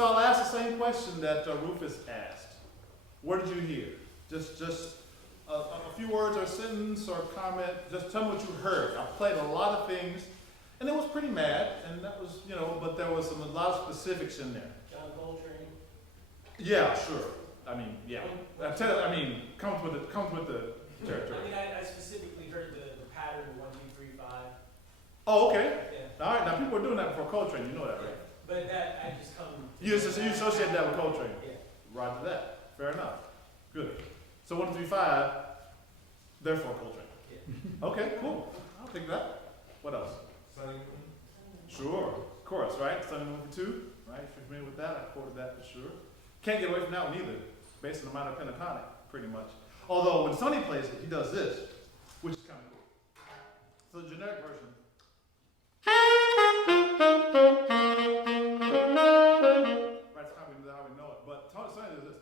So I'll ask the same question that Rufus asked. What did you hear? Just a few words or a sentence or comment. Just tell me what you heard. I played a lot of things, And it was pretty mad, and that was, you know, but there was a lot of specifics in there. John Coltrane. Yeah, sure. I mean, yeah. Comes with the territory. I mean, I specifically heard the pattern, the 1, 2, 3, 5. Oh, okay. Yeah. All right, now people are doing that before Coltrane, you know that, right? But that, I just come. You associate that with Coltrane? Yeah. Right to that. Fair enough. Good. So 1, 2, 3, 5, therefore Coltrane. Yeah. Okay, cool. I'll take that. What else? Sunny. Sure. Of course, right? Sunny Moon for 2, right? If you're familiar with that, I quoted that for sure. Can't get away from that one either, based on the minor pentatonic, pretty much. Although when Sonny plays it, he does this, which is kind of cool. So the generic version. Right, that's how we know it. But Sonny does this.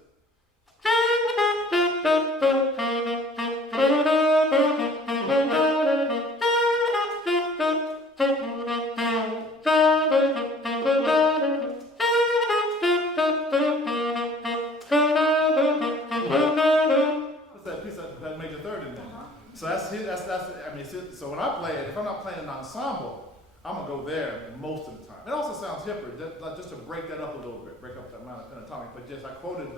So when I play it, if I'm not playing an ensemble, I'm gonna go there most of the time. It also sounds hipper, just to break that up a little bit, break up that minor pentatonic, but just I quoted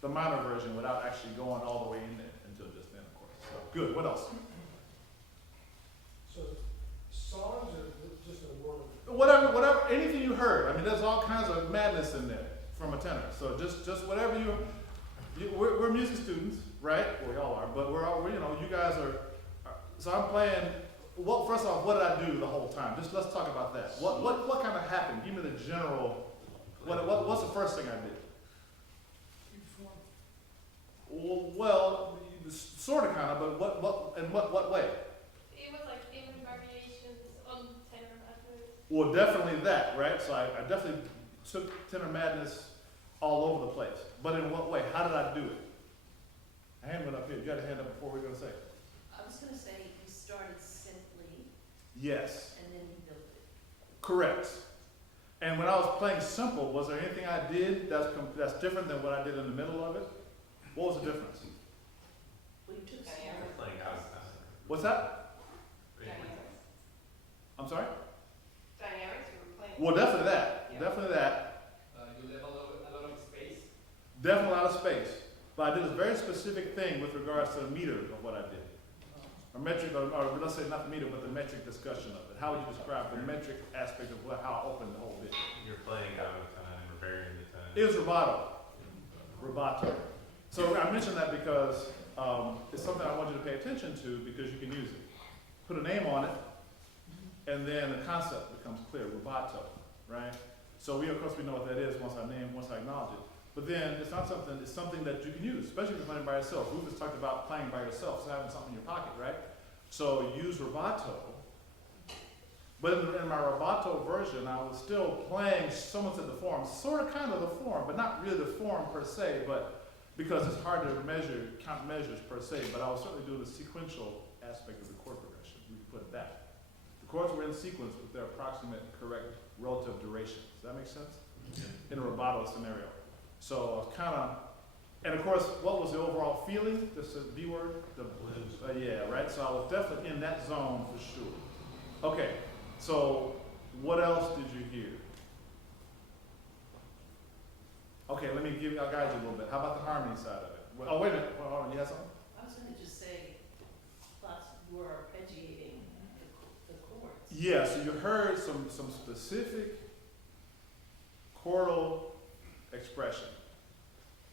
the minor version without actually going all the way in there until just then, of course. So, good, what else? So songs are just a word. Whatever, anything you heard. I mean, there's all kinds of madness in there from a tenor. So just whatever we're music students, right? Well, we all are, but you guys are. So I'm playing. Well, first off, what did I do the whole time? Just let's talk about that. What kind of happened? Give me the general. What's the first thing I did? Well, sort of, kind of, but what way? It was like even variations on tenor methods. Well, definitely that, right? So I definitely took tenor madness all over the place. But in what way? How did I do it? A hand went up here. You got a hand up before we were going to say. I was going to say you started simply. Yes. And then you built it. Correct. And when I was playing simple, was there anything I did that's different than what I did in the middle of it? What was the difference? Well, you took Dynamics. Playing out. What's that? Dynamics. I'm sorry? Dynamics, you were playing. Well, definitely that. Yeah. Definitely that. You live a lot of space. Definitely a lot of space. But I did a very specific thing with regards to the meter of what I did. A metric, or let's say not the meter, but the metric discussion of it. How would you describe the metric aspect of how I opened the whole bit? You're playing out of the time and varying the time. It was rubato. Rubato. So I mentioned that because it's something I want you to pay attention to because you can use it. Put a name on it, and then the concept becomes clear. Rubato, right? So of course we know what that is once I acknowledge it. But then it's something that you can use, especially if you're playing by yourself. Rufus talked about playing by yourself, so having something in your pocket, right? So use rubato. But in my rubato version, I was still playing, someone said the form, sort of kind of the form, but not really the form per se, but because it's hard to count measures per se, but I was certainly doing the sequential aspect of the chord progression, we can put it that. The chords were in sequence with their approximate correct relative duration. Does that make sense? In a rubato scenario. So I was kind of, and of course, what was the overall feeling? Just a B word? The blues. Yeah, right? So I was definitely in that zone for sure. Okay, so what else did you hear? Okay, I'll guide you a little bit. How about the harmony side of it? Oh, wait a minute. Hold on, you had something? I was going to just say, plus you were arpeggiating the chords. Yeah, so you heard some specific chordal expression.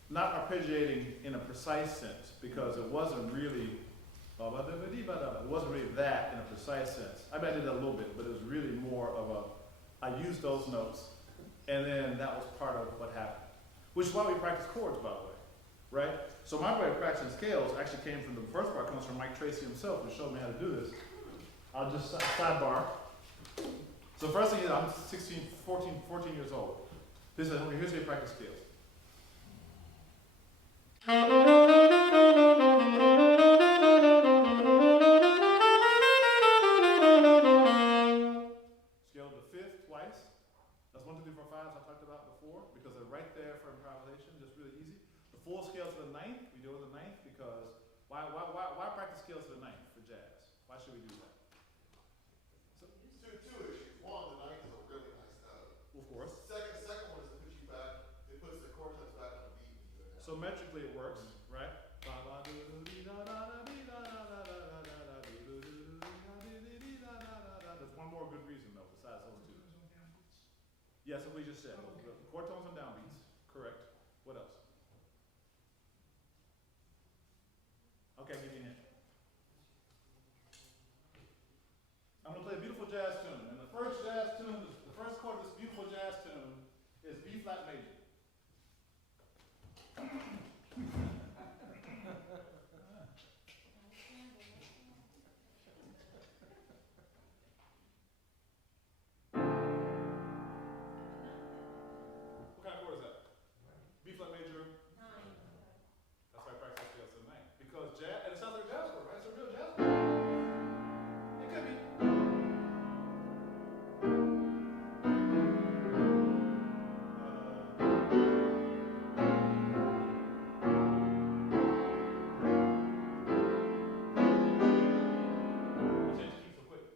Not arpeggiating in a precise sense, because it wasn't really that in a precise sense. I did that a little bit, but it was really more of I used those notes, and then that was part of what happened. Which is why we practice chords, by the way, right? So my way of practicing scales actually came from the first part comes from Mike Tracy himself, who showed me how to do this. I'll just sidebar. So first thing is, I'm 14 years old. Here's how you practice scales. Scale the fifth twice. That's 1, 2, 3, 4, 5 I talked about before, because they're right there for improvisation, just really easy. The full scale to the ninth, we do it to the ninth because why practice scales to the ninth for jazz? Why should we do that? So, Two-ish. So metrically it works, right? There's one more good reason though, besides those two. Yes, what we just said, the chord tones and downbeats, correct. What else? Okay, give me a hint. I'm gonna play a beautiful jazz tune, and the first jazz tune, the first chord of this beautiful jazz tune is B flat major. What kind of chord is that? B flat major. 9. That's why I practice scales to 9. Because jazz, and it sounds like a jazz chord, right? It's a real jazz chord. It could be. Change the key so quick.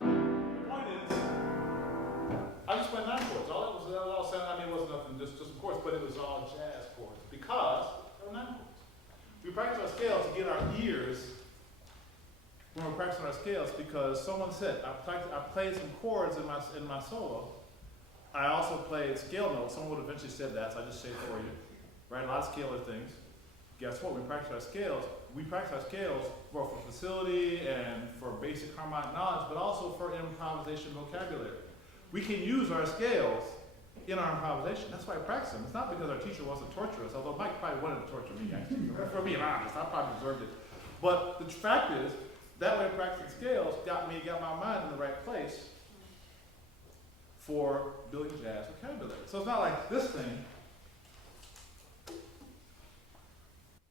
I want to see. The point is, I just played 9 chords. All it was, all sound, I mean, it wasn't nothing, just some chords, but it was all jazz chords because there were 9 chords. We practice our scales to get our ears when we're practicing our scales because someone said, I played some chords in my solo. I also played scale notes. Someone would eventually said that, so I just say it for you. Right? A lot of scalar things. Guess what? We practice our scales. We practice our scales for facility and for basic harmonic knowledge, but also for improvisation vocabulary. We can use our scales in our improvisation. That's why I practice them. It's not because our teacher wants to torture us, although Mike probably wanted to torture me, actually. For being honest, I probably deserved it. But the fact is, that way practicing scales got my mind in the right place for building jazz vocabulary. So it's not like this thing.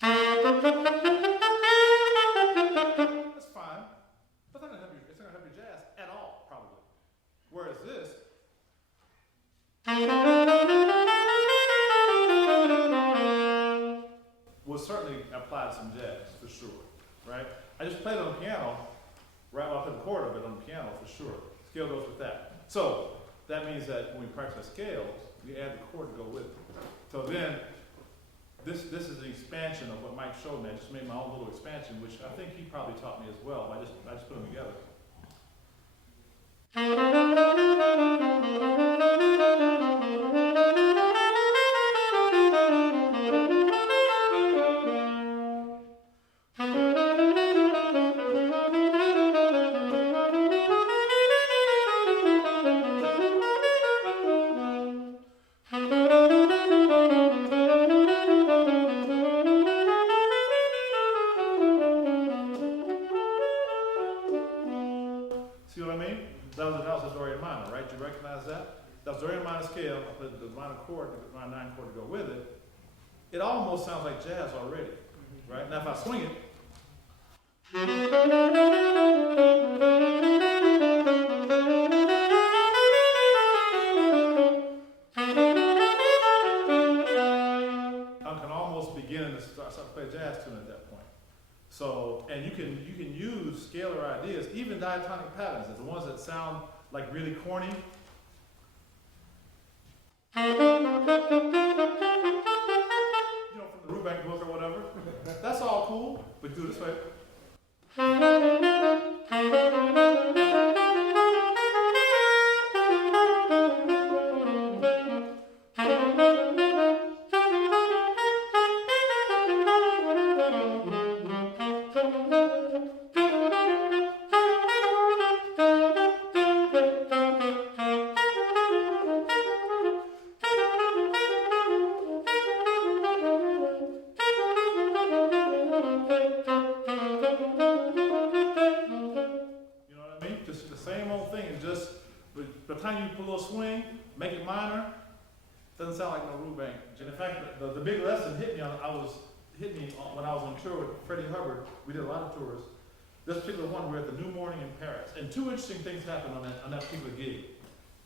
That's fine. But it's not gonna help your jazz at all, probably. Whereas this will certainly apply to some jazz, for sure, right? I just played on the piano, right? Well, I played a chord of it on the piano, for sure. Scale goes with that. So, that means that when we practice our scales, we add the chord to go with it. So then, this is an expansion of what Mike showed me. I just made my own little expansion, which I think he probably taught me as well. I just put them together. See what I mean? That was a Dorian minor, right? Do you recognize that? That was Dorian minor scale. I put the minor chord, the minor 9 chord to go with it. It almost sounds like jazz already, right? Now if I swing it, I can almost begin to start to play a jazz tune at that point. So, and you can use scalar ideas, even diatonic patterns, the ones that sound like really corny. You know, from the Ruback book or whatever. That's all cool, but do it this way. By the time you put a little swing, make it minor, doesn't sound like no Rubank. And in fact, the big lesson hit me when I was on tour with Freddie Hubbard. We did a lot of tours. This particular one, we were at the New Morning in Paris. And 2 interesting things happened on that particular gig.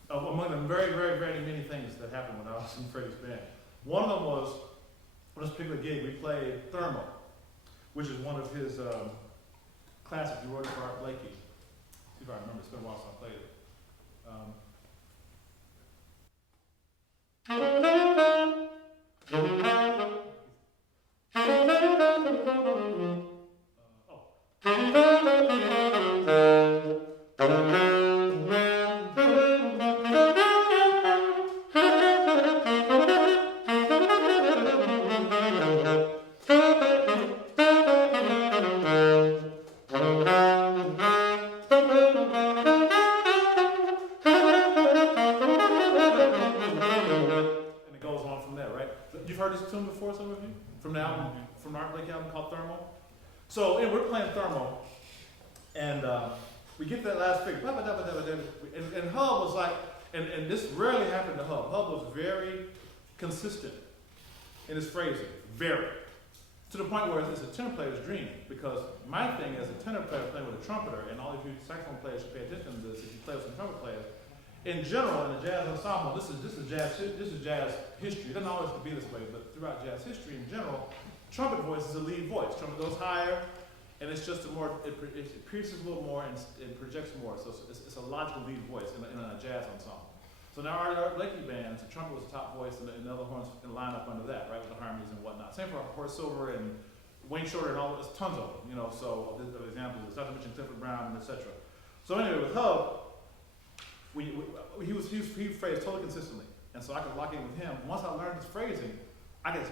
Among the very, very, very many things that happened when I was in Freddie's band. One of them was, on this particular gig, we played Thermo, which is one of his classics. He wrote it for Art Blakey. See if I remember, it's been a while since I played it. heard this tune before, some of you? From the album, from the Art Blakey album called Thermal? So, and we're playing Thermal, and we get that last figure, and Hub was like, and this rarely happened to Hub. Hub was very consistent in his phrasing, very. To the point where it's a tenor player's dream, because my thing as a tenor player playing with a trumpeter, and all of you saxophone players should pay attention to this if you play with some trumpet players. In general, in the jazz ensemble, this is jazz history. It doesn't always have to be this way, but throughout jazz history in general, trumpet voice is a lead voice. Trumpet goes higher, and it's just it pierces a little more and projects more. So it's a logical lead voice in a jazz ensemble. So now our Art Blakey bands, the trumpet was the top voice, and the other horns can line up under that, right, with the harmonies and whatnot. Same for Horace Silver and Wayne Shorter and all. There's tons of them, you know. So the examples, not to mention Clifford Brown, and etc. So anyway, with Hub, he phrased totally consistently, and so I could lock in with him. Once I learned his phrasing, I could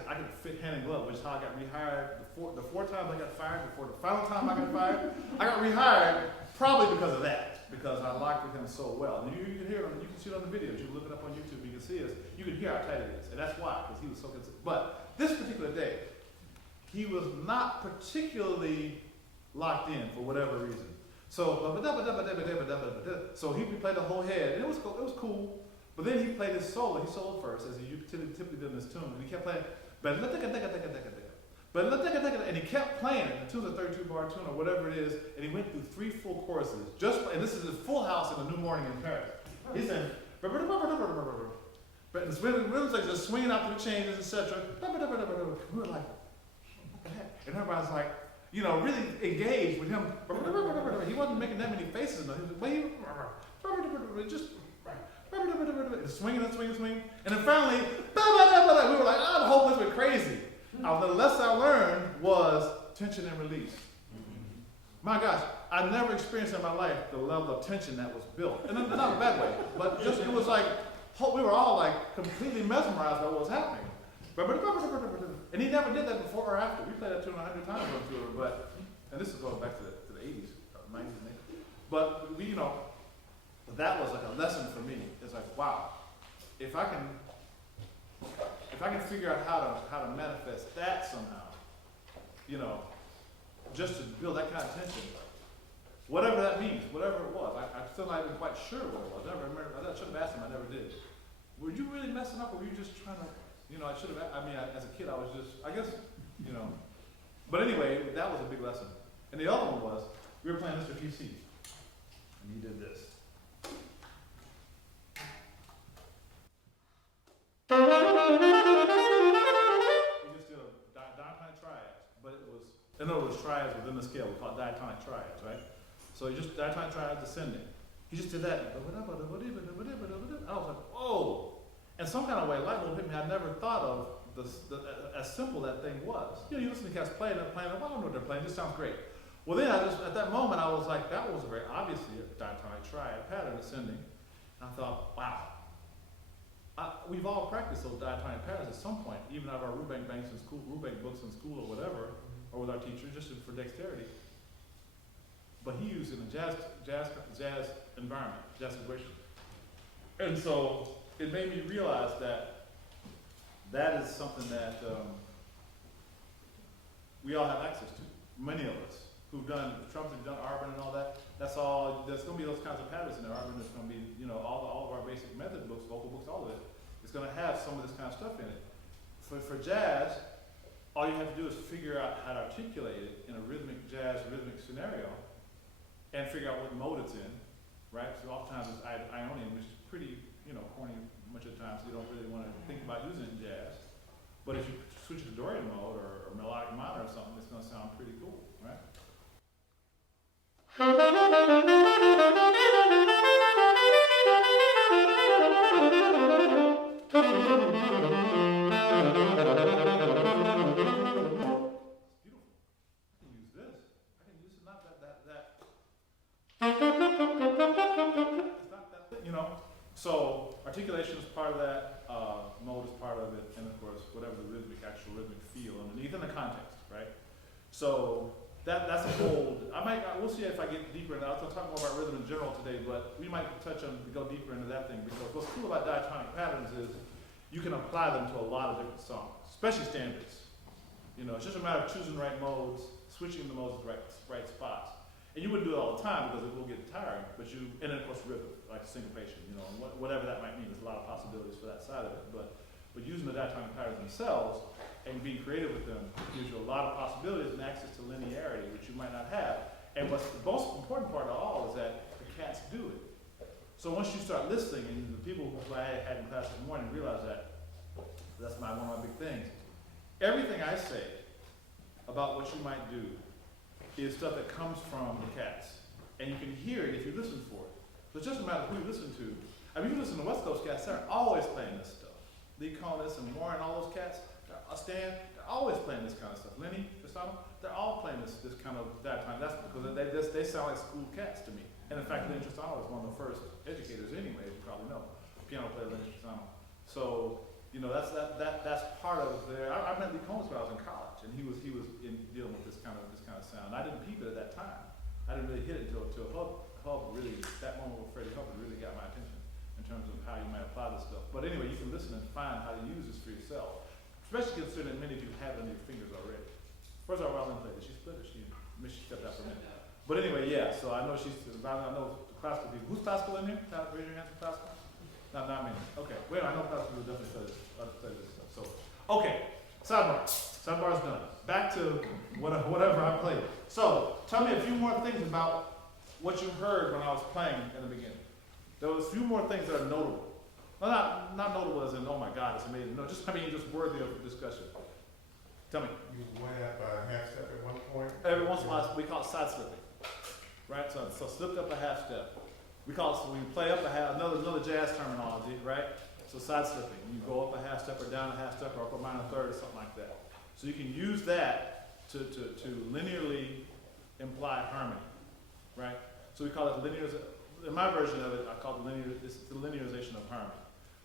fit hand in glove, which is how I got rehired. The four times I got fired, before the final time I got fired, I got rehired probably because of that, because I locked with him so well. And you can hear it, you can see it on the videos. You can look it up on YouTube, you can see us. You can hear how tight it is, and that's why, because he was so consistent. But this particular day, he was not particularly locked in for whatever reason. So he played the whole head, and it was cool. But then he played his solo. He soloed first, as he typically did in this tune, and he kept playing, and he kept playing it. The tune's a 32-bar tune or whatever it is, and he went through 3 full choruses. And this is a full house in a New Morning in Paris. He's saying, but the rhythms like just swinging out through the changes, etc. We were like, what the heck? And everybody's like, you know, really engaged with him. He wasn't making that many faces. He was just swinging. And then finally, we were like, oh, the whole place went crazy. The lesson I learned was tension and release. My gosh, I never experienced in my life the level of tension that was built. And not in a bad way, but just it was like, we were all like completely mesmerized by what was happening. And he never did that before or after. We played that tune 100 times on tour, but, and this is going back to the 80s, 90s, and 80s. But that was like a lesson for me. It's like, wow, if I can figure out how to manifest that somehow, you know, just to build that kind of tension, whatever that means, whatever it was, I'm still not even quite sure what it was. I should have asked him. I never did. Were you really messing up, or were you just trying to? You know, as a kid, I was just, I guess, you know. But anyway, that was a big lesson. And the other one was, we were playing Mr. PC, and he did this. He just did a diatonic triad, but it was, in other words, triads within the scale. We call it diatonic triads, right? So he just, diatonic triad descending. He just did that. I was like, whoa. In some kind of way, light bulb hit me. I never thought of as simple that thing was. You know, you listen to cats playing, well, I don't know what they're playing. It just sounds great. Well, then at that moment, I was like, that was very obviously a diatonic triad pattern ascending. And I thought, wow. We've all practiced those diatonic patterns at some point, even out of our Rubank banks in school, Rubank books in school or whatever, or with our teachers, just for dexterity. But he used it in a jazz environment, jazz situation. And so it made me realize that is something that we all have access to. Many of us who've done trumpet, who've done Arvin and all that. That's all. There's going to be those kinds of patterns in there. Arvin is going to be, you know, all of our basic method books, vocal books, all of it. It's going to have some of this kind of stuff in it. For jazz, all you have to do is figure out how to articulate it in a rhythmic scenario, and figure out what mode it's in, right? So oftentimes it's Ionian, which is pretty, you know, corny much of the time, so you don't really want to think about using it in jazz. But if you switch to Dorian mode or melodic minor or something, it's going to sound pretty cool, right? So articulation is part of that, mode is part of it, and of course, whatever the actual rhythmic feel underneath in the context, right? So that's a whole, we'll see if I get deeper into that. I'll talk more about rhythm in general today, but we might go deeper into that thing, because what's cool about diatonic patterns is you can apply them to a lot of different songs, especially standards. You know, it's just a matter of choosing the right modes, switching the modes to the right spots. And you wouldn't do it all the time because it will get tiring, but and then of course rhythm, like syncopation, you know, and whatever that might mean. There's a lot of possibilities for that side of it, but using the diatonic patterns themselves and being creative with them gives you a lot of possibilities and access to linearity, which you might not have. And what's the most important part of all is that the cats do it. So once you start listening, and the people who I had in class this morning realize that, that's one of my big things. Everything I say about what you might do is stuff that comes from the cats. And you can hear it if you listen for it. So it's just a matter of who you listen to. I mean, you listen to West Coast cats, they're always playing this stuff. Lee Conus and Warren, all those cats, Stan, they're always playing this kind of stuff. Lenny, Castano, they're all playing this kind of that time. That's because they sound like school cats to me. And in fact, Lenny Castano is one of the first educators anyway, you probably know. Piano player Lenny Castano. So, you know, that's part of their. I met Lee Conus when I was in college, and he was dealing with this kind of sound. I didn't peep it at that time. I didn't really hit it until Hub really, that moment with Freddie Hubbard really got my attention in terms of how you might apply this stuff. But anyway, you can listen and find how to use this for yourself, especially considering that many of you have it on your fingers already. Where's our violin player? Did she split or she stepped out for a minute? But anyway, yeah, so I know I know the classical people. Who's classical in here? Raise your hands for classical. Not me. Okay, wait, I know classical people definitely study this stuff. So, okay, sidebar. Sidebar's done. Back to whatever I played. So, tell me a few more things about what you heard when I was playing in the beginning. There was a few more things that are notable. Well, not notable as in, oh my God, it's amazing. No, just worthy of discussion. Tell me. You went up a half step at one point? Every once in a while, we call it side slipping. Right? So slipped up a half step. We call it, so when you play up a half, another jazz terminology, right? So side slipping. You go up a half step or down a half step or up a minor third or something like that. So you can use that to linearly imply harmony, right? So we call it in my version of it, I call it it's the linearization of harmony.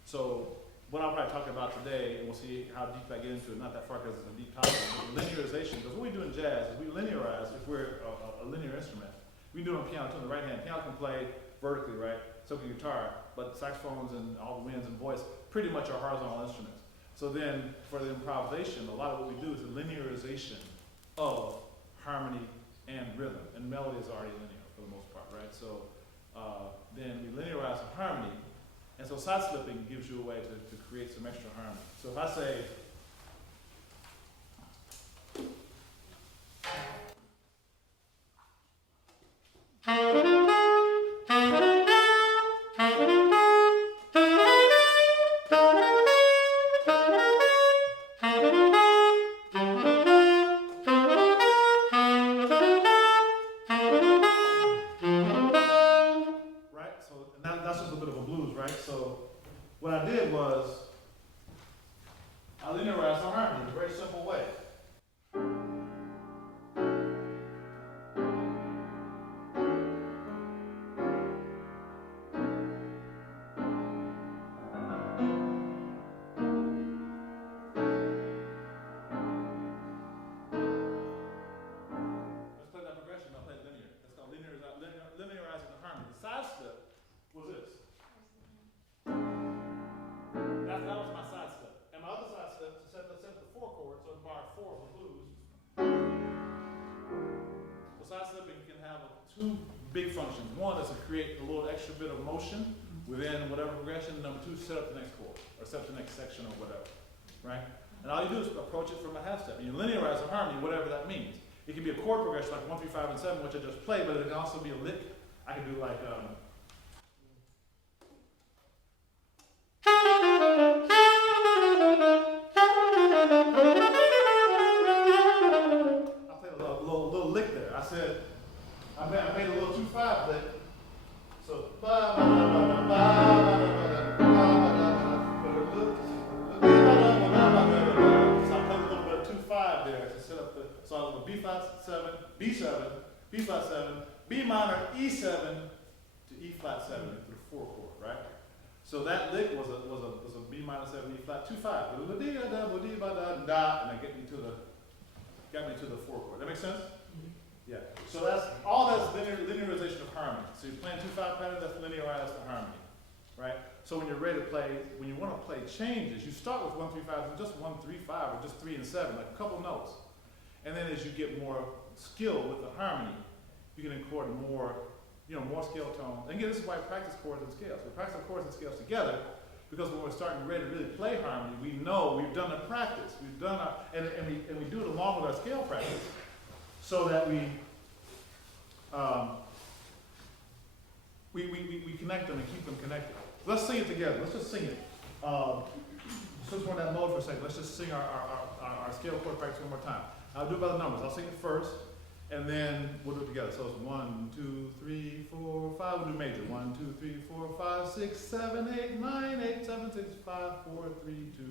So what I'll probably talk about today, and we'll see how deep I get into it, not that far because it's a deep topic, but linearization, because what we do in jazz is we linearize, if we're a linear instrument, we do it on piano too, on the right hand. Piano can play vertically, right? So can guitar, but saxophones and all the winds and voice pretty much are horizontal instruments. So then for the improvisation, a lot of what we do is the linearization of harmony and rhythm, and melody is already linear for the most part, right? So then we linearize the harmony, and so side slipping gives you a way to create some extra harmony. So if I say, that's just a bit of a blues, right? So what I did was I linearized the harmony in a very simple way. Let's play that progression. I'll play it linear. That's called linearizing the harmony. The side step was this. That was my side step. And my other side step to set the 4 chord, so in bar 4 for blues. So side stepping can have 2 big functions. One is to create a little extra bit of motion within whatever progression. Number 2, set up the next chord, or set up the next section or whatever, right? And all you do is approach it from a half step. And you linearize the harmony, whatever that means. It can be a chord progression like 1, 3, 5, and 7, which I just played, but it can also be a lick. I can do like, I played a little lick there. I said, I made a little 2-5 lick. So, so I played a little bit of 2-5 there to set up the, so I was B flat 7, B7, B flat 7, B minor, E7 to E flat 7 to the 4 chord, right? So that lick was a B minor 7, E flat 2-5, and that got me to the 4 chord. That make sense? Yeah. So that's linearization of harmony. So you're playing 2-5 pattern, that's linearized to harmony, right? So when you're ready to play, when you want to play changes, you start with 1, 3, 5, and just 1, 3, 5, or just 3 and 7, like a couple notes. And then as you get more skill with the harmony, you can include more, more scale tones. And again, this is why we practice chords and scales. We practice chords and scales together because when we're starting ready to really play harmony, we know we've done the practice. We've done our, and we do it along with our scale practice so that we connect them and keep them connected. Let's sing it together. Let's just sing it. Since we're in that mode for a second, let's just sing our scale chord practice one more time. I'll do it by the numbers. I'll sing it first, and then we'll do it together. So it's 1, 2, 3, 4, 5. We'll do major. 1, 2, 3, 4, 5, 6, 7, 8, 9, 8, 7, 6, 5, 4, 3, 2,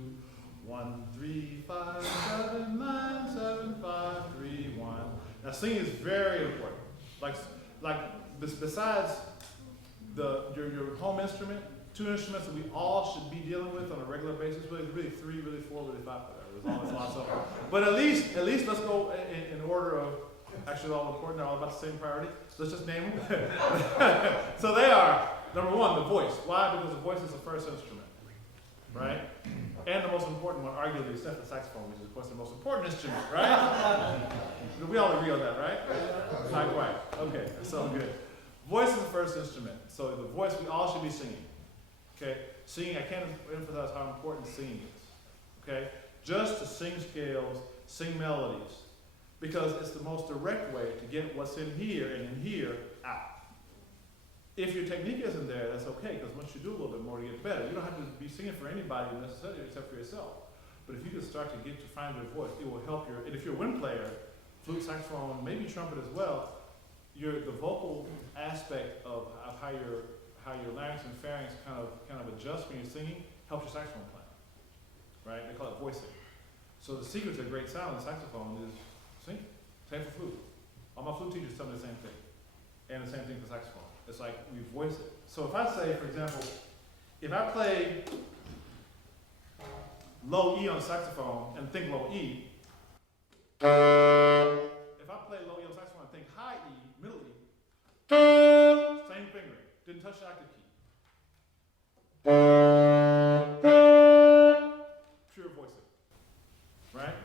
1, 3, 5, 7, 9, 7, 5, 3, 1. Now singing is very important. Besides your home instrument, 2 instruments that we all should be dealing with on a regular basis, really 3, really 4, really 5, whatever. There's always lots of them. But at least let's go in order of, actually all important, they're all about the same priority. Let's just name them. So they are, number 1, the voice. Why? Because the voice is the first instrument, right? And the most important one, arguably, except the saxophone, which is of course the most important instrument, right? We all agree on that, right? Not quite. Okay, that's all good. Voice is the first instrument. So the voice, we all should be singing. Okay? Singing, I can't emphasize how important singing is. Okay? Just to sing scales, sing melodies. Because it's the most direct way to get what's in here and in here out. If your technique isn't there, that's okay, because once you do a little bit more, you get better. You don't have to be singing for anybody necessarily except for yourself. But if you can start to get to find your voice, it will help and if you're a wind player, flute, saxophone, maybe trumpet as well, the vocal aspect of how your larynx and pharynx kind of adjust when you're singing helps your saxophone playing, right? They call it voicing. So the secret to a great sound in saxophone is singing. Same for flute. All my flute teachers tell me the same thing, and the same thing for saxophone. It's like we voice it. So if I say, for example, if I play low E on the saxophone and think low E, if I play low E on the saxophone and think high E, middle E, same fingering, didn't touch the octave key. Pure voicing, right?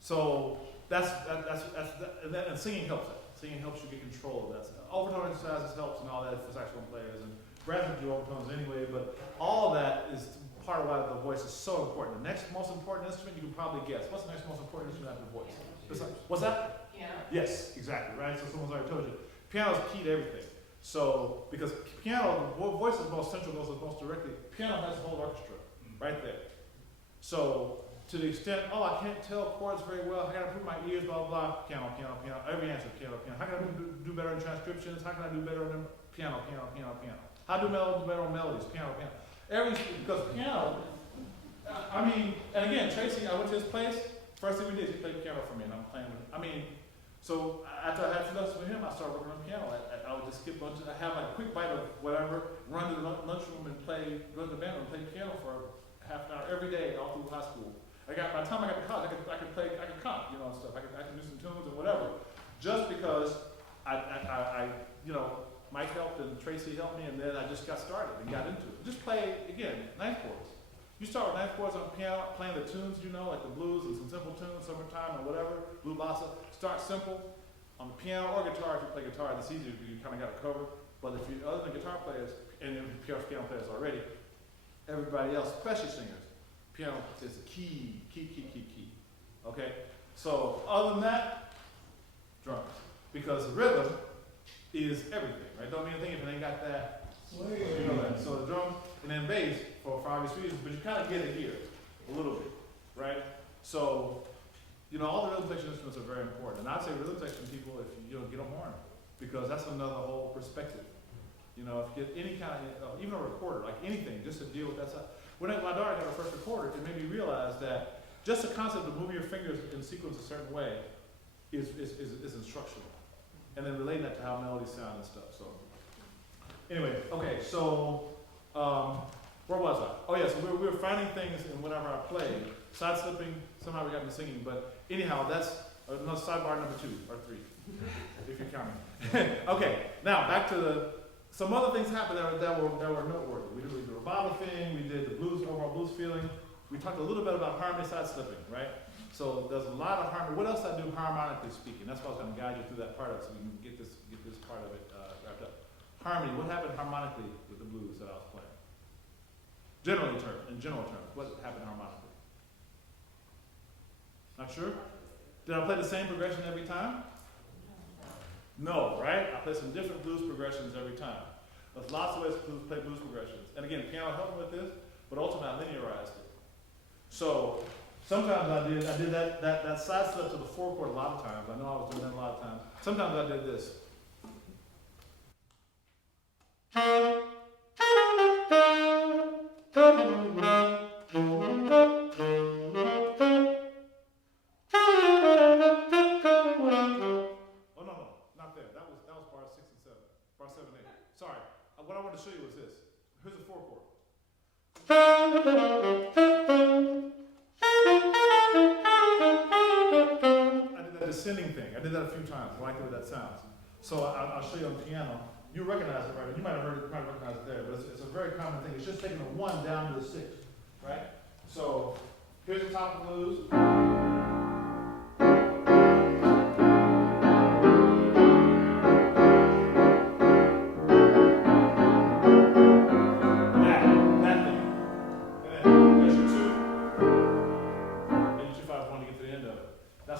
So and singing helps that. Singing helps you get control of that. Overtone exercises helps and all that for saxophone players, and brass will do overtones anyway, but all of that is part of why the voice is so important. The next most important instrument you can probably guess. What's the next most important instrument after the voice? What's that? Piano. Yes, exactly, right? So someone's already told you. Piano's key to everything. So, because piano, the voice is most central, goes most directly. Piano has the whole orchestra right there. So, to the extent, I can't tell chords very well, I gotta put my ears, blah, blah, piano, piano, piano. Every answer, piano, piano. How can I do better in transcriptions? How can I do better on them? Piano, piano, piano, piano. How do do better on melodies? Piano, piano. Because piano, and again, Tracy, I went to his place, first thing we did, he played piano for me, and I'm playing with him. So after I had 2 lessons with him, I started working on piano. I would just skip bunches, I have like a quick bite of whatever, run to the lunchroom and go to the band and play piano for half an hour every day all through high school. By the time I got to college, I could comp, and stuff. I could do some tunes and whatever. Just because Mike helped and Tracy helped me, and then I just got started and got into it. Just play, again, 9th chords. You start with 9th chords on piano, playing the tunes, like the blues and some simple tunes, Summertime or whatever, Blue Bossa. Start simple. On the piano or guitar, if you play guitar, that's easier because you kind of got it covered. But if you, other than guitar players, and piano players already, everybody else, especially singers, piano is the key. Okay? So, other than that, drums. Because rhythm is everything, right? Don't mean anything if it ain't got that. You know that. So the drums, and then bass, for obvious reasons, but you kind of get it here, a little bit, right? So, all the rhythm section instruments are very important. And I'd say rhythm section people, if you get a horn, because that's another whole perspective. If you get any kind of, even a recorder, like anything, just to deal with that stuff. When my daughter got her first recorder, it made me realize that just the concept of moving your fingers in sequence a certain way is instructional. And then relating that to how melodies sound and stuff. So, anyway, okay, so, where was I? Oh yeah, so we were finding things in whenever I played, side slipping, somehow we got me singing, but anyhow, that's another sidebar number 2, or 3, if you're counting. Okay, now back to some other things happened that were noteworthy. We did the revival thing, we did the blues, overall blues feeling. We talked a little bit about harmony side slipping, right? So there's a lot of harmony. What else I do harmonically speaking? That's why I was going to guide you through that part of it so we can get this part of it wrapped up. Harmony, what happened harmonically with the blues that I was playing? In general terms, what happened harmonically? Not sure? Did I play the same progression every time? No, right? I play some different blues progressions every time. There's lots of ways to play blues progressions. And again, piano helped me with this, but ultimately I linearized it. So sometimes I did that side slip to the 4 chord a lot of times. I know I was doing that a lot of times. Sometimes I did this. Sorry, what I want to show you is this. Here's a 4 chord. I did that descending thing. I did that a few times. I like the way that sounds. So I'll show you on piano. You recognize it, right? You might have heard it, might recognize it there, but it's a very common thing. It's just taking a 1 down to the 6, right? So here's the top of the blues.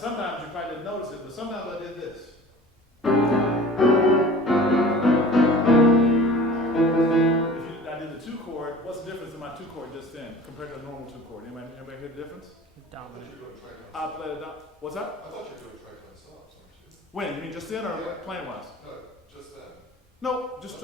Sometimes you probably didn't notice it, but sometimes I did this. I did the 2 chord. What's the difference in my 2 chord just then compared to a normal 2 chord? Anybody hear the difference? Dominant. I played it down. What's that? I thought you were doing trifling stops, aren't you? When? You mean just then or playing wise? No, just then. No, just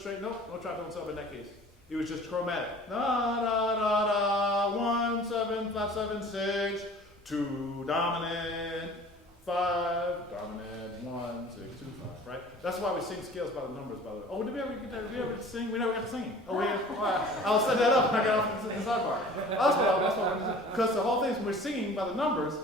straight. No trifling stop in that case. It was just chromatic. Da da da da. 1 7 5 7 6. 2 dominant, 5 dominant, 1 6 2 5. Right? That's why we sing scales by the numbers. By the way. Oh, did we ever get that? Did we ever sing? We never got to sing. Oh, yeah. I'll set that up when I get off the sidebar. That's what because the whole thing is when we're singing by the numbers.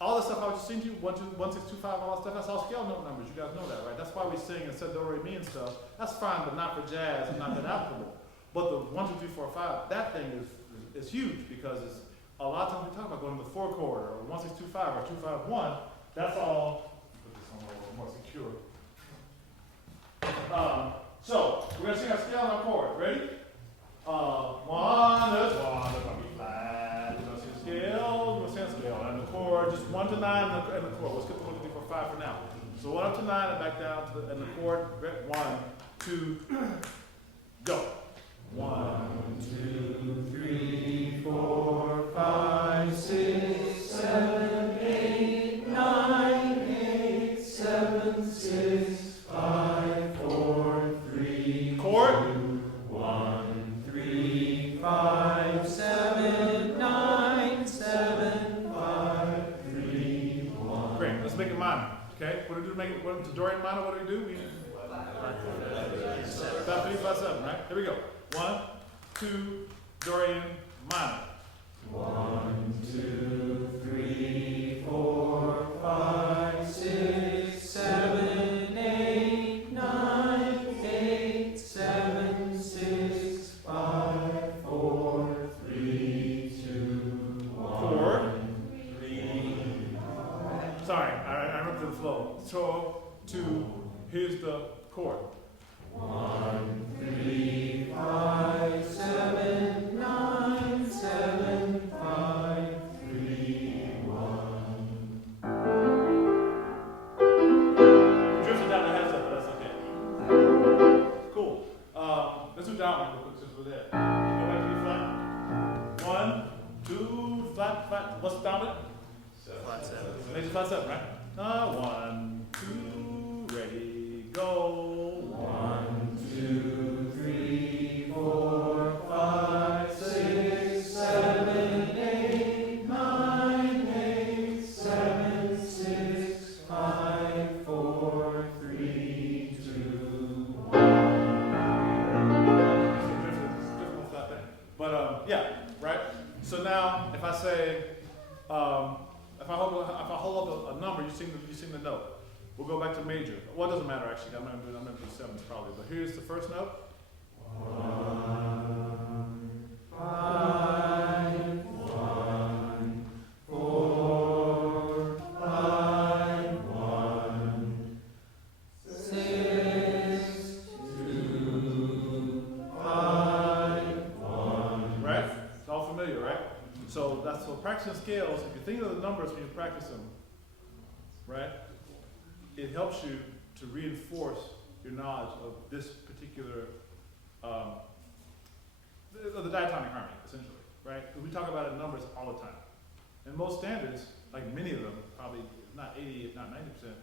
All the stuff I was just singing to you, 1 2 1 6 2 5, all that stuff. That's all scale note numbers. You guys know that, right? That's why we sing and said do re mi and stuff. That's fine, but not for jazz and not that applicable. But the 1 2 3 4 5, that thing is huge because it's. A lot of times we talk about going to the 4 chord or 1 6 2 5 or 2 5 1. That's all. Put this on a little more secure. So we're gonna sing our scale and our chord. Ready? 1. That's 1. That's gonna be flat. We're gonna sing scale. We're gonna sing scale and the chord. Just 1 to 9 and the chord. Let's get the 1 2 3 4 5 for now. So 1 up to 9 and back down to the chord. 1 2 go. 1 2 3 4 5 6 7 8 9 8 7 6 5 4 3 chord 1 3 5 7 9 7 5 3 1. Great. Let's make it minor. Okay. What do we do to make it? What to Dorian minor? What do we do? 5 3 5 7. Right. Here we go. 1 2 Dorian minor. 1 2 3 4 5 6 7 8 9 8 7 6 5 4 3 2 1. 3. Sorry, I remember the flow. So 2. Here's the chord. 1 3 5 7 9 7 5 3 1. We drifted down the heads up, but that's okay. Cool. Let's do down real quick since we're there. Go back to the flat. 1 2 flat flat. What's dominant? Flat 7. Major flat 7, right? 1 2 ready go. 1 2 3 4 5 6 7 8 9 8 7 6 5 4 3 2 1. Difficult flat thing. But yeah, right? So now if I say if I hold up a number, you sing the note. We'll go back to major. Well, it doesn't matter actually. I'm gonna do sevenths probably. But here's the first note. 1, 5, 1, 4, 5, 1, 6, 2, 5, 1. Right? It's all familiar, right? So practicing scales. If you think of the numbers when you practice them, right? It helps you to reinforce your knowledge of this particular, the diatonic harmony, essentially, right? We talk about it in numbers all the time. And most standards, like many of them, probably not 80, if not 90%,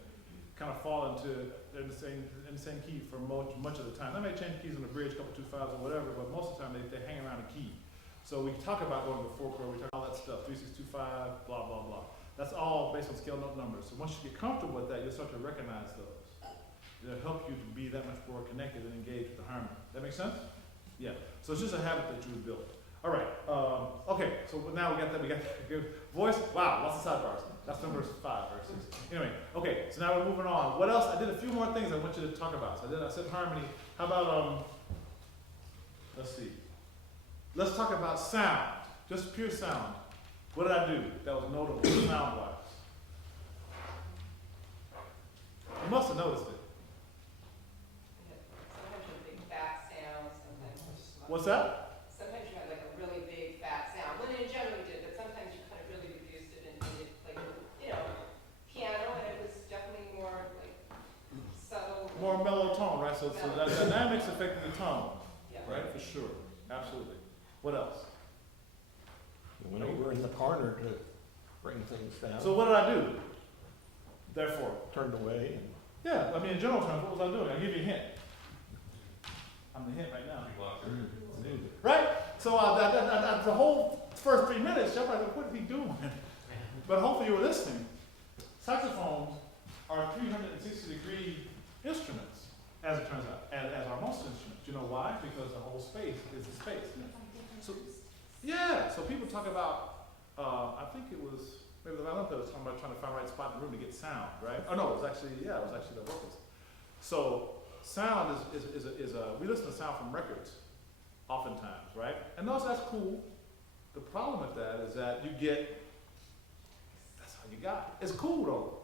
kind of fall into they're in the same key for much of the time. They may change keys on the bridge, couple 2/5s or whatever, but most of the time they hang around a key. So we talk about going to the 4 chord, we talk about all that stuff, 3, 6, 2, 5, blah, blah, blah. That's all based on scale note numbers. So once you get comfortable with that, you'll start to recognize those. It'll help you to be that much more connected and engaged with the harmony. That make sense? Yeah. So it's just a habit that you would build. All right. Okay. So now we got that. We got good voice. Wow. Lots of sidebars. That's number 5 or 6. Anyway. Okay. So now we're moving on. What else? I did a few more things I want you to talk about. So I said harmony. How about let's see. Let's talk about sound. Just pure sound. What did I do that was notable sound-wise? You must have noticed it. Sometimes you have big fat sounds, sometimes you just. What's that? Sometimes you have like a really big fat sound, when in general you did, but sometimes you kind of really reduced it and made it like, piano, and it was definitely more like subtle. More mellow tone, right? So that dynamics affecting the tone, Yeah. right? For sure. Absolutely. What else? When we were in the corner to bring things down. So what did I do? Therefore. Turned away and. Yeah, I mean, in general terms, what was I doing? I'll give you a hint. I'm the hint right now. Right? So the whole first 3 minutes, you're like, what is he doing? But hopefully you were listening. Saxophones are 360-degree instruments, as it turns out, as are most instruments. You know why? Because the whole space is the space. So, yeah, so people talk about, I think it was, maybe the violin player was talking about trying to find the right spot in the room to get sound, right? Oh no, it was actually the vocals. So sound is a we listen to sound from records, oftentimes, right? And also that's cool. The problem with that is that you get, that's all you got. It's cool though,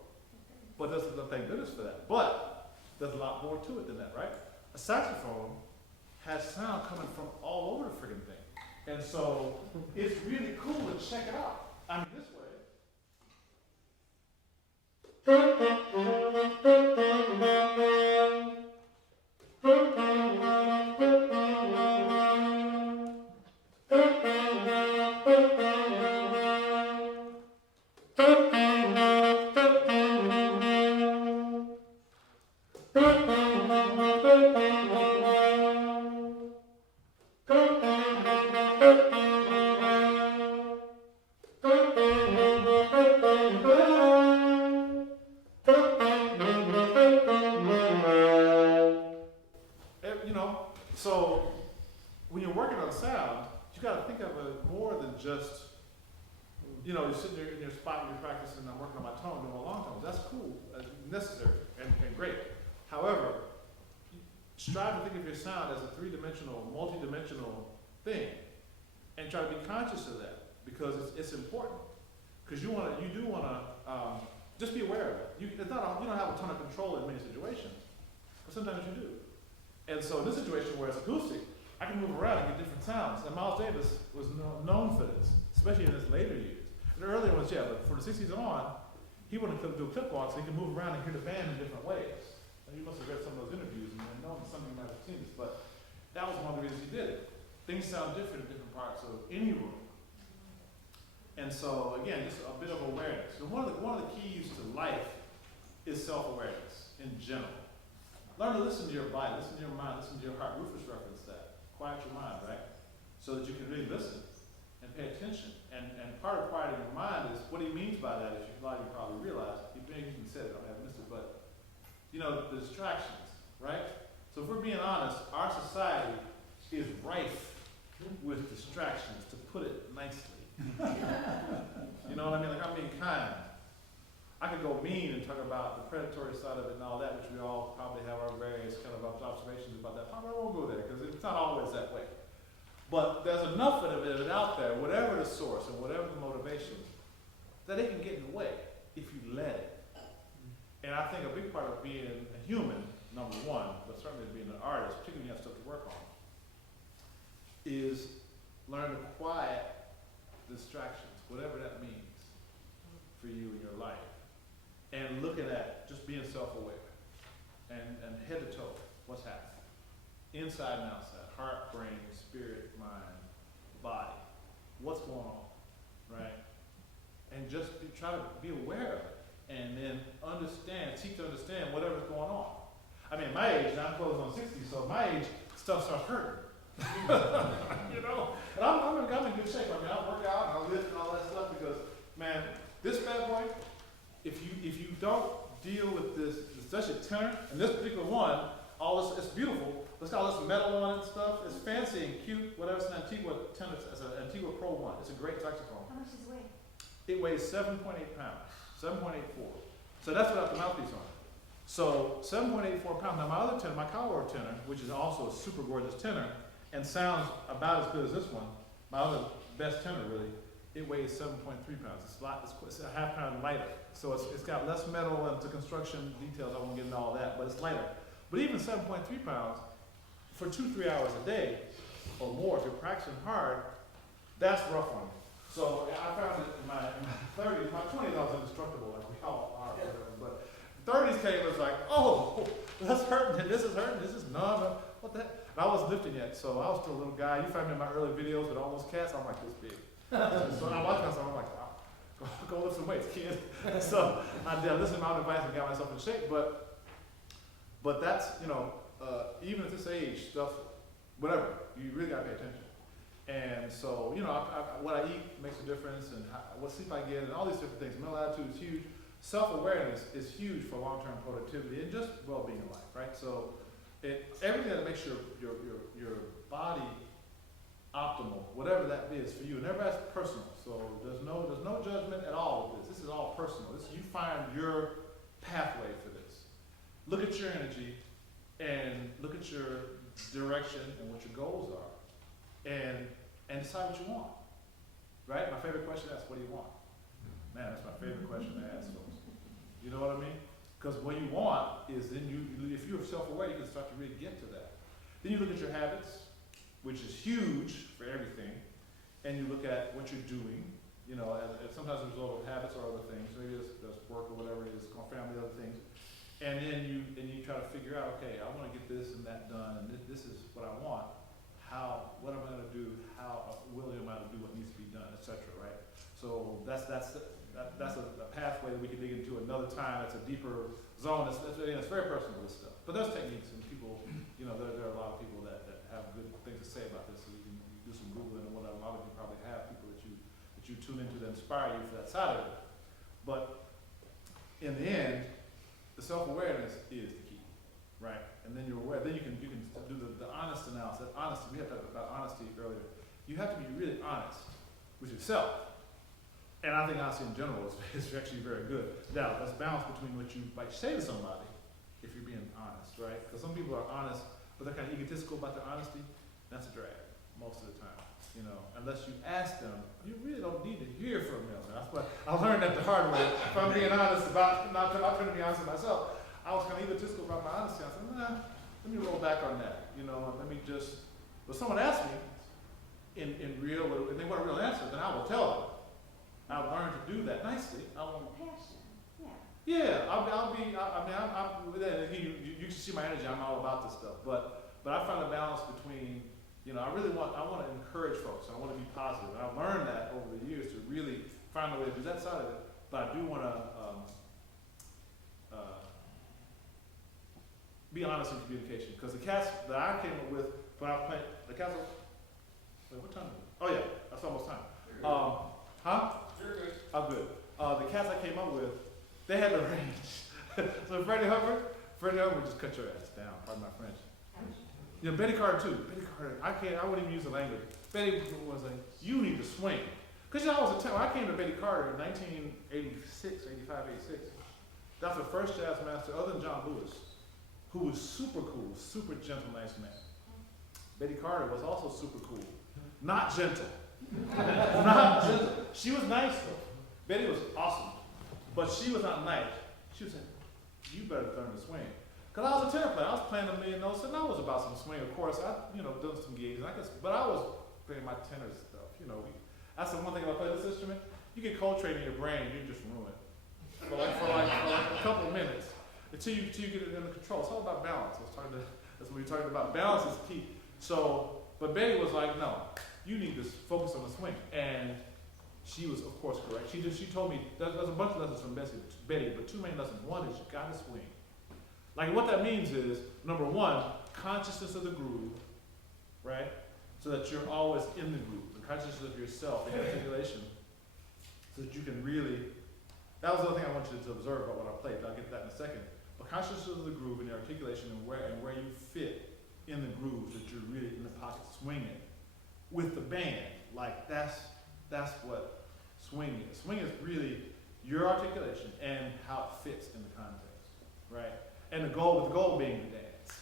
but thank goodness for that. But there's a lot more to it than that, right? A saxophone has sound coming from all over the friggin' thing. And so it's really cool to check it out. I mean, this way. So when you're working on sound, you got to think of it more than just, you're sitting there in your spot and you're practicing, I'm working on my tone, doing a long tone. That's cool, necessary, and great. However, strive to think of your sound as a three-dimensional, multi-dimensional thing, and try to be conscious of that because it's important. Because you do want to just be aware of it. You don't have a ton of control in many situations, but sometimes you do. And so in this situation where it's acoustic, I can move around and get different sounds. And Miles Davis was known for this, especially in his later years. The earlier ones, yeah, but for the 60s on, he wanted to do a clip walk so he could move around and hear the band in different ways. And you must have read some of those interviews and known some of you might have seen this, but that was one of the reasons he did it. Things sound different in different parts of any room. And so again, just a bit of awareness. So one of the keys to life is self-awareness in general. Learn to listen to your body, listen to your mind, listen to your heart. Rufus referenced that. Quiet your mind, right? So that you can really listen and pay attention. And part of quieting your mind is what he means by that, as a lot of you probably realize. He even said it, I haven't missed it, but the distractions, right? So if we're being honest, our society is rife with distractions, to put it nicely. You know what I mean? Like I'm being kind. I could go mean and talk about the predatory side of it and all that, which we all probably have our various kind of observations about that. Probably won't go there because it's not always that way. But there's enough of it out there, whatever the source and whatever the motivation, that it can get in the way if you let it. And I think a big part of being a human, number one, but certainly being an artist, particularly when you have stuff to work on, is learn to quiet distractions, whatever that means for you in your life. And looking at just being self-aware and head to toe, what's happening. Inside and outside, heart, brain, spirit, mind, body. What's going on, right? And just try to be aware of it. And then seek to understand whatever's going on. I mean, my age, now I'm close on 60, so my age, stuff starts hurting. You know? And I'm in good shape. I mean, I work out and I lift and all that stuff because, man, this bad boy, if you don't deal with this, especially tenor, and this particular one, it's beautiful. It's got all this metal on it and stuff. It's fancy and cute. Whatever. It's an Antigua tenor. It's an Antigua Pro 1. It's a great saxophone. How much does it weigh? It weighs 7.8 pounds, 7.84. So that's without the mouthpiece on it. So 7.84 pounds. Now my other tenor, my cowboy tenor, which is also a super gorgeous tenor, and sounds about as good as this one, my other best tenor really, it weighs 7.3 pounds. It's a half pound lighter. So it's got less metal into construction details. I won't get into all that, but it's lighter. But even 7.3 pounds, for 2-3 hours a day or more, if you're practicing hard, that's rough on me. So I found it in my 30s, my 20s I was indestructible, like we all are, but 30s came, it was like, oh, that's hurting, this is hurting, this is numb, what the heck? And I wasn't lifting yet, so I was still a little guy. You find me in my early videos with all those cats, I'm like this big. So I watch myself, I'm like, wow, go lift some weights, kid. So I did listen to my own advice and got myself in shape, but that's, even at this age, stuff, whatever, you really gotta pay attention. And so, what I eat makes a difference, and what sleep I get, and all these different things. Mental attitude is huge. Self-awareness is huge for long-term productivity and just well-being in life, right? So, everything that makes your body optimal, whatever that is for you, and everybody's personal. So there's no judgment at all with this. This is all personal. You find your pathway for this. Look at your energy, and look at your direction and what your goals are. And decide what you want, right? My favorite question to ask, what do you want? Man, that's my favorite question to ask folks. You know what I mean? Because what you want is then if you're self-aware, you can start to really get to that. Then you look at your habits, which is huge for everything, and you look at what you're doing, as sometimes a result of habits or other things, maybe it's work or whatever it is, family, other things. And then you try to figure out, okay, I want to get this and that done, and this is what I want. What am I going to do? How willing am I to do what needs to be done, etc. Right? So that's a pathway that we can dig into another time. That's a deeper zone. It's very personal, this stuff. But there's techniques, and people, there are a lot of people that have good things to say about this. So you can do some Googling, and what a lot of you probably have people that you tune into that inspire you for that side of it. But in the end, the self-awareness is the key, right? And then you're aware. Then you can do the honest analysis. Honesty. We have talked about honesty earlier. You have to be really honest with yourself. And I think honesty in general is actually very good. Now, let's balance between what you might say to somebody if you're being honest, right? Because some people are honest, but they're kind of egotistical about their honesty. That's a drag most of the time. Unless you ask them, you really don't need to hear from them. That's what I learned that the hard way. If I'm being honest about not trying to be honest with myself, I was kind of egotistical about my honesty. I said, let me roll back on that. Let me just. But someone asked me in real, and they want a real answer, then I will tell them. I've learned to do that nicely. Passion. Yeah, you can see my energy. I'm all about this stuff. But I find a balance between, I want to encourage folks. I want to be positive. And I've learned that over the years to really find a way to do that side of it. But I do want to be honest in communication. Because the cats that I came up with when I played, the cats, wait, what time is it? Oh yeah, that's almost time. Huh? You're good. I'm good. The cats I came up with, they had the range. So Freddie Hubbard just cut your ass down, pardon my French. Betty Carter too. Betty Carter, I wouldn't even use the language. Betty was like, you need to swing. Because I was when I came to Betty Carter in 1986, 85, 86, that's the first jazz master other than John Lewis, who was super cool, super gentle, nice man. Betty Carter was also super cool. Not gentle. Not gentle. She was nice though. Betty was awesome. But she was not nice. She was saying, you better learn to swing. Because I was a tenor player. I was playing a million notes and I was about some swing. Of course, I done some gigs. But I was playing my tenor stuff. That's the one thing about playing this instrument. You get Coltrane in your brain, you just ruin it. For a couple of minutes. Until you get it under control. It's all about balance. That's what we talking about. Balance is key. So, but Betty was like, no, you need to focus on the swing. And she was, of course, correct. She told me, there's a bunch of lessons from Betty, but two main lessons. One is you gotta swing. Like what that means is, number one, consciousness of the groove, right? So that you're always in the groove. The consciousness of yourself and articulation. So that you can really, that was the other thing I want you to observe about what I played. I'll get to that in a second. But consciousness of the groove and the articulation and where you fit in the groove, that you're really in the pocket swinging with the band. Like that's what swing is. Swing is really your articulation and how it fits in the context, right? And the goal being to dance,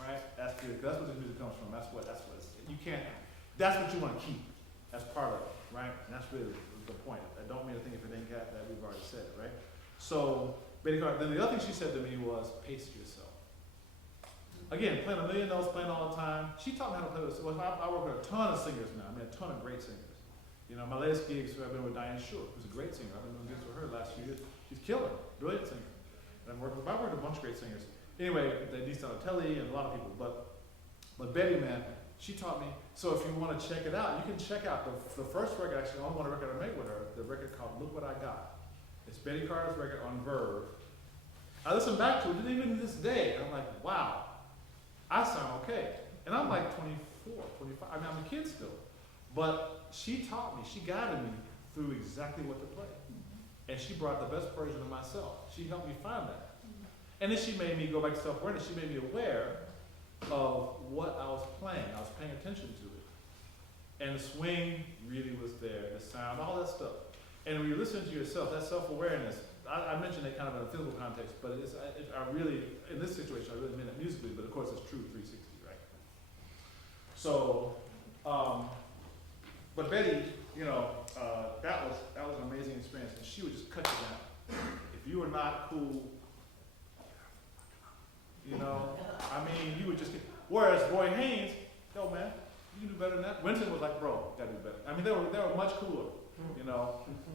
right? That's good. That's what this music comes from. That's what you can't. That's what you want to keep as part of it, right? And that's really the point. I don't mean to think if it ain't got that, we've already said it, right? So Betty Carter. Then the other thing she said to me was, pace yourself. Again, playing a million notes, playing all the time. She taught me how to play with. Well, I work with a ton of singers now. I mean, a ton of great singers. My latest gigs, I've been with Diane Shore, who's a great singer. I've been doing gigs with her the last few years. She's killer, brilliant singer. And I've worked with a bunch of great singers. Anyway, Denise Donatelli and a lot of people. But Betty, man, she taught me. So if you want to check it out, you can check out the first record, actually, the only record I made with her, the record called Look What I Got. It's Betty Carter's record on Verve. I listened back to it, and even to this day, I'm like, wow, I sound okay. And I'm like 24, 25. I mean, I'm a kid still. But she taught me, she guided me through exactly what to play. And she brought the best version of myself. She helped me find that. And then she made me go back to self-awareness. She made me aware of what I was playing. I was paying attention to it. And the swing really was there, the sound, all that stuff. And when you listen to yourself, that self-awareness, I mentioned it kind of in a physical context, but I really, in this situation, I really mean it musically, but of course it's true 360, right? So, but Betty, that was an amazing experience, and she would just cut you down. If you were not cool, I mean, you would just get, whereas Roy Haynes, yo man, you can do better than that. Winston was like, bro, gotta do better. I mean, they were much cooler,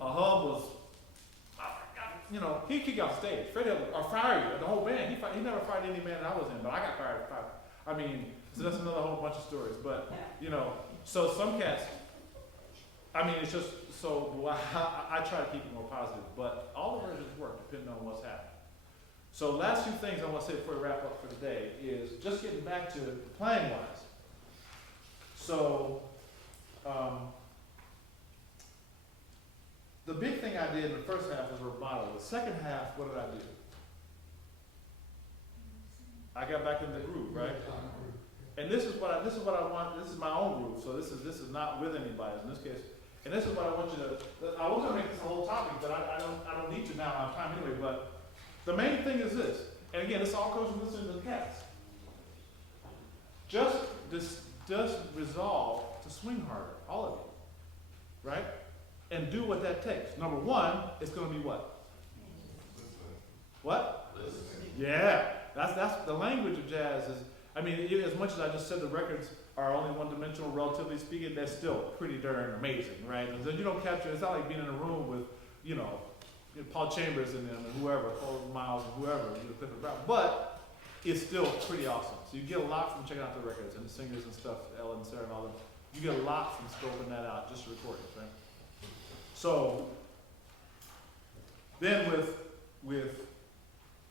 Hub was, he'd kick you off stage. Freddie or fire you, the whole band. He never fired any man that I was in, but I got fired. I mean, so that's another whole bunch of stories. But, so some cats, I mean, it's just, so I try to keep it more positive, but all the versions work depending on what's happening. So last few things I want to say before we wrap up for today is just getting back to playing wise. So, the big thing I did in the first half was rubato. The second half, what did I do? I got back in the groove, right? And this is what I want. This is my own groove. So this is not with anybody in this case. And this is what I want you to. I was going to make this a whole topic, but I don't need to now. I have time anyway. But the main thing is this. And again, this all comes from listening to the cats. Just resolve to swing harder, all of you, right? And do what that takes. Number one, it's going to be what? What? Yeah, that's the language of jazz. Is, I mean, as much as I just said the records are only one-dimensional, relatively speaking, they're still pretty darn amazing, right? And then you don't capture. It's not like being in a room with, Paul Chambers and them, and whoever, Paul Miles and whoever, Clifford Brown. But it's still pretty awesome. So you get a lot from checking out the records and the singers and stuff, Ella and Sarah and all them. You get a lot from scoping that out, just recordings, right? So then with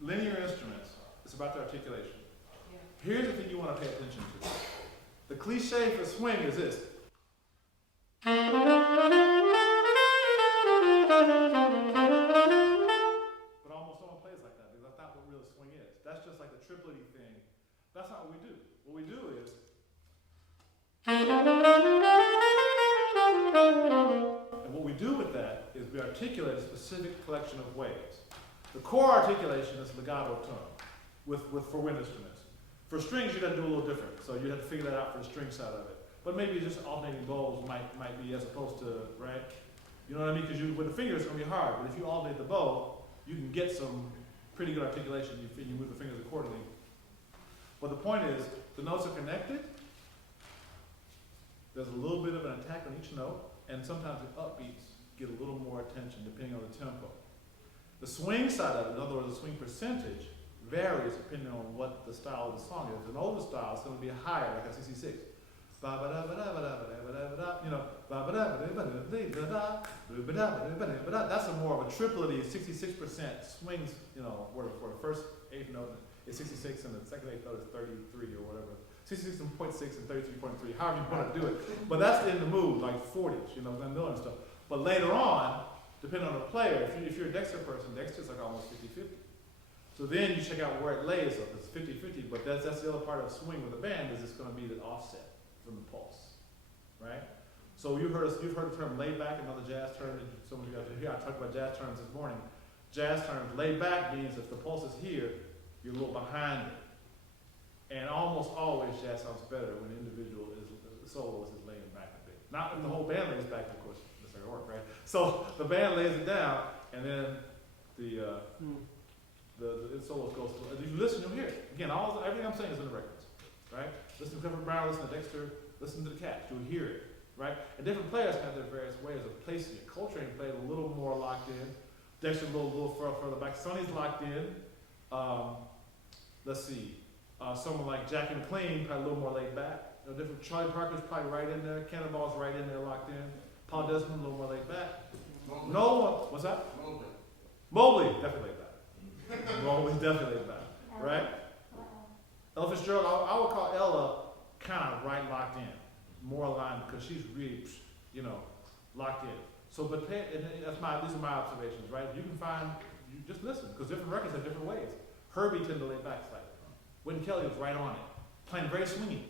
linear instruments, it's about the articulation. Yeah. Here's the thing you want to pay attention to. The cliche for swing is this. But almost no one plays like that because that's not what real swing is. That's just like the triplety thing. That's not what we do. What we do is, and articulate a specific collection of ways. The core articulation is legato tone for wind instruments. For strings, you got to do a little different. So you have to figure that out for the string side of it. But maybe just alternating bows might be as opposed to, right? You know what I mean? Because with the fingers, it's going to be hard. But if you alternate the bow, you can get some pretty good articulation. You move the fingers accordingly. But the point is, the notes are connected. There's a little bit of an attack on each note. And sometimes the upbeats get a little more attention depending on the tempo. The swing side of it, in other words, the swing percentage, varies depending on what the style of the song is. An older style is going to be higher, like a 66. You know, that's a more of a triplety, 66% swings, you know, where for the first eighth note is 66 and the second eighth note is 33 or whatever. 66.6 and 33.3, however you want to do it. But that's in the mood, like 40s, you know, Glenn Miller and stuff. But later on, depending on the player, if you're a Dexter person, Dexter's like almost 50-50. So then you check out where it lays up. It's 50-50, but that's the other part of swing with the band is it's going to be the offset from the pulse, right? So you've heard the term laid back, another jazz term. Some of you guys are here. I talked about jazz terms this morning. Jazz terms, laid back means if the pulse is here, you're a little behind it. And almost always jazz sounds better when the individual the soloist is laying back a bit. Not if the whole band lays back, of course, that's not gonna work, right? So the band lays it down, and then the soloist goes through. If you listen, you'll hear it. Again, everything I'm saying is in the records, right? Listen to Clifford Brown, listen to Dexter, listen to the Cats, you'll hear it, right? And different players have their various ways of placing it. Coltrane played a little more locked in. Dexter a little further back. Sonny's locked in. Let's see. Someone like Jackie McLean, probably a little more laid back. You know, different. Charlie Parker's probably right in there. Cannonball's right in there, locked in. Paul Desmond, a little more laid back. Mobley. No one, what's that? Mobley. Mobley, definitely laid back. Mobley's definitely laid back, right? Ella Fitzgerald, I would call Ella kind of right locked in, more aligned because she's really, you know, locked in. So, but these are my observations, right? You just listen because different records have different ways. Herbie tended to lay back slightly. Wynton Kelly was right on it, playing very swingy.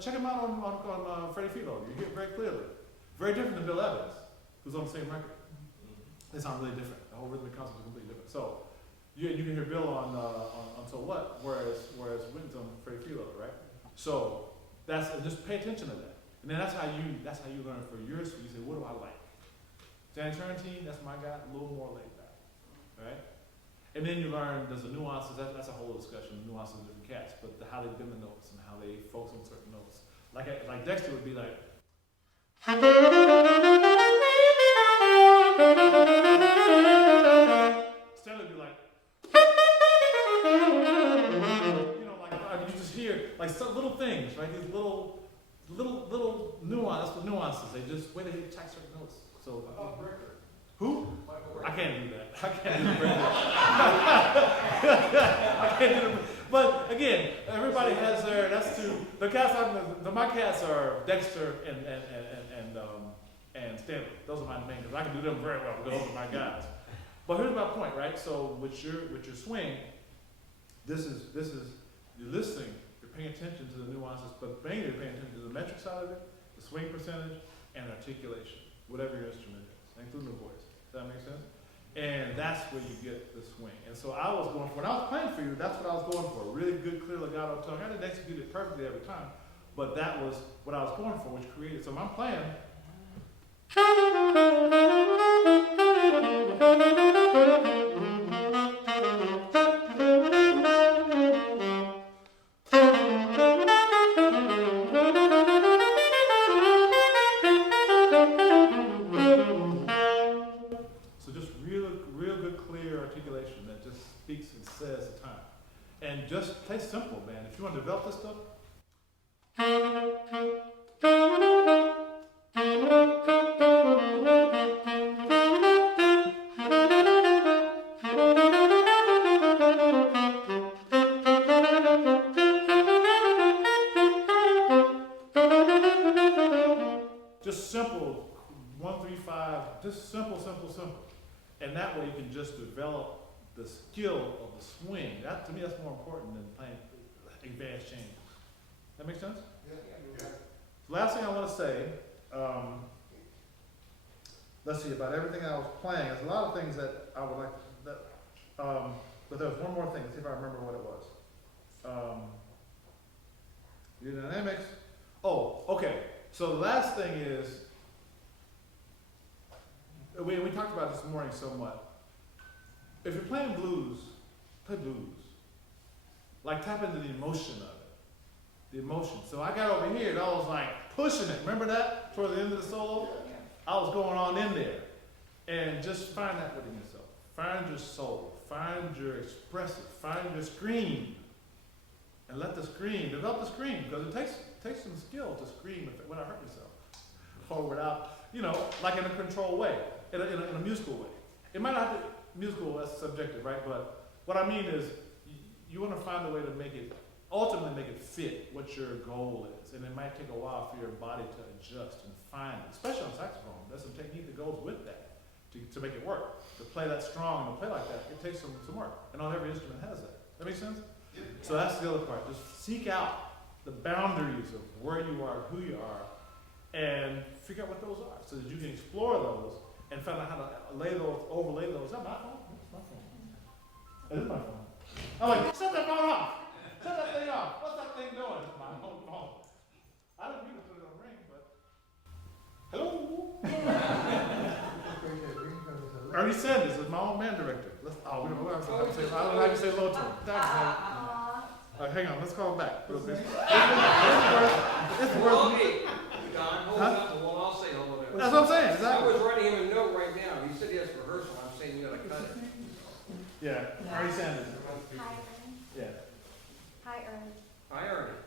Check him out on Freddie Filo. You hear it very clearly. Very different than Bill Evans, who's on the same record. They sound really different. The whole rhythmic concept is completely different. So you can hear Bill on So What, whereas Wynton's on Freddie Filo, right? So just pay attention to that. And then that's how you learn for yours. You say, what do I like? Dan Turrentine, that's my guy, a little more laid back, right? And then you learn there's the nuances. That's a whole discussion, the nuances of different cats, but how they bend the notes and how they focus on certain notes. Like Dexter would be like. Stanley would be like. You know, like you just hear like some little things, right? These little nuances. They just way they attack certain notes. So. Who? I can't do that. I can't do the I can't do the But again, everybody has their. That's two. The cats. My cats are Dexter and Stanley. Those are my main. Because I can do them very well. Because those are my guys. But here's my point, right? So with your swing, this is you're listening. You're paying attention to the nuances, but mainly you're paying attention to the metric side of it, the swing percentage, and articulation, whatever your instrument is, including the voice. Does that make sense? And that's where you get the swing. And so I was going for, when I was playing for you, that's what I was going for. Really good, clear legato tone. I didn't execute it perfectly every time, but that was what I was going for, which created. So when I'm playing. And just play simple, man. If you want to develop this stuff. Just simple, 1, 3, 5, just simple. And that way you can just develop the skill of the swing. That, to me, that's more important than playing advanced changes. That make sense? Yeah. Last thing I want to say, let's see, about everything I was playing, there's a lot of things that I would like, but there was one more thing, see if I remember what it was. Unit dynamics, oh, okay, so the last thing is, we talked about this morning somewhat. If you're playing blues, play blues. Like tap into the emotion of it. The emotion. So I got over here and I was like pushing it. Remember that? Toward the end of the solo? I was going on in there. And just find that within yourself. Find your soul. Find your expressive. Find your scream. And let the scream, develop the scream. Because it takes some skill to scream without hurting yourself. Or without, like in a controlled way. In a musical way. It might not be musical, that's subjective, right? But what I mean is, you want to find a way to ultimately make it fit what your goal is. And it might take a while for your body to adjust and find it, especially on saxophone. There's some technique that goes with that to make it work. To play that strong and to play like that, it takes some work. And not every instrument has that. That make sense? So that's the other part. Just seek out the boundaries of where you are, who you are, and figure out what those are so that you can explore those and find out how to overlay those. Is that my phone? It's my phone. It is my phone. I'm like, shut that phone off. Shut that thing off. What's that thing doing? It's my own phone. I didn't mean to put it on ring, but. Hello? Ernie Sanders is my own band director. We don't have to say, I don't have to say hello to him. Hang on, let's call him back. It's worth it. Don, hold Huh? up, well, I'll say hello to him. That's what I'm saying, I exactly. was writing him a note right now. He said he has rehearsal. I'm saying you gotta cut it. Yeah, Ernie Sanders. Hi, Ernie. Yeah. Hi, Ernie. Hi, Ernie.